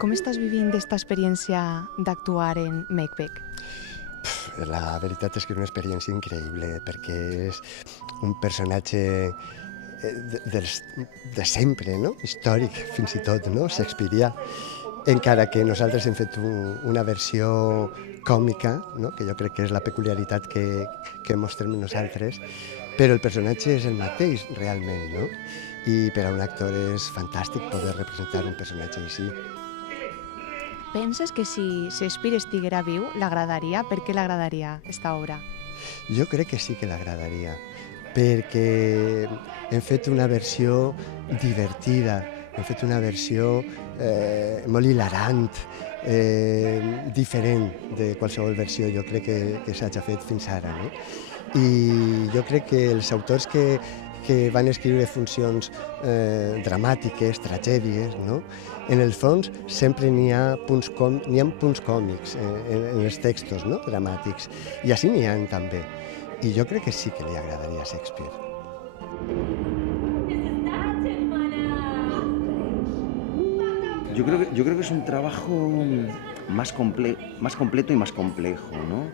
Com estàs vivint aquesta experiència d'actuar en Macbeth? La veritat és que és una experiència increïble, perquè és un personatge de sempre, no? Històric, fins i tot, no? Shakespearià. Encara que nosaltres hem fet una versió còmica, no? Que jo crec que és la peculiaritat que mostrem nosaltres, però el personatge és el mateix, realment, no? I per a un actor és fantàstic poder representar un personatge així. Penses que si Shakespeare estiguera viu, l'agradaria? Per què l'agradaria, esta obra? Jo crec que sí que l'agradaria, perquè hem fet una versió divertida, hem fet una versió molt hilarant, diferent de qualsevol versió, jo crec que s'hagi fet fins ara, no? I jo crec que els autors que van escriure funcions dramàtiques, tragèdies, no? En el fons sempre n'hi ha punts còmics en els textos, no? Dramàtics, i així n'hi ha també. I jo crec que sí que li agradaria a Shakespeare. Yo creo que es un trabajo más completo y más complejo, ¿no?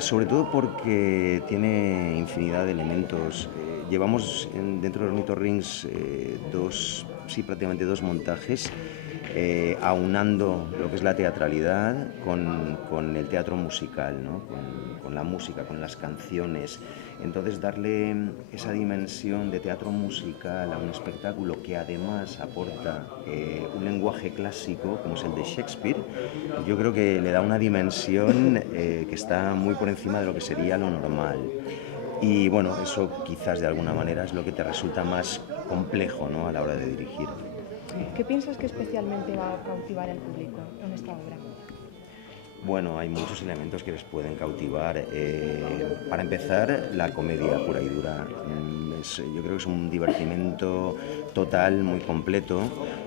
Sobre todo porque tiene infinidad de elementos. Llevamos dentro de Ornitorrincs prácticamente dos montajes, aunando lo que es la teatralidad con el teatro musical, ¿no? Con la música, con las canciones. Entonces darle esa dimensión de teatro musical a un espectáculo que además aporta un lenguaje clásico como es el de Shakespeare, yo creo que le da una dimensión que está muy por encima de lo que sería lo normal. Y bueno, eso quizás de alguna manera es lo que te resulta más complejo, ¿no? A la hora de dirigir. ¿Qué piensas que especialmente va a cautivar al público en esta obra? Bueno, hay muchos elementos que les pueden cautivar. Para empezar, la comedia pura y dura. Yo creo que es un divertimento total, muy completo.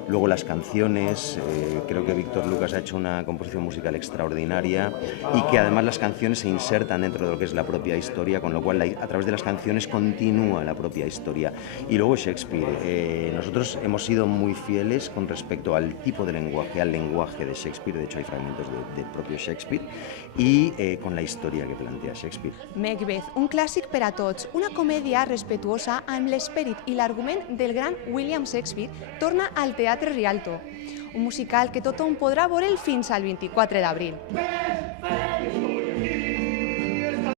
Luego las canciones, creo que Víctor Lucas ha hecho una composición musical extraordinaria y que además las canciones se insertan dentro de lo que es la propia historia, con lo cual a través de las canciones continúa la propia historia. Y luego Shakespeare. Nosotros hemos sido muy fieles con respecto al tipo de lenguaje, al lenguaje de Shakespeare. De hecho, hay fragmentos del propio Shakespeare i con la història que plantea Shakespeare. Macbeth, un clàssic per a tots, una comèdia respetuosa amb l'esperit i l'argument del gran William Shakespeare, torna al Teatre Rialto, un musical que tothom podrà veure'l fins al 24 d'abril.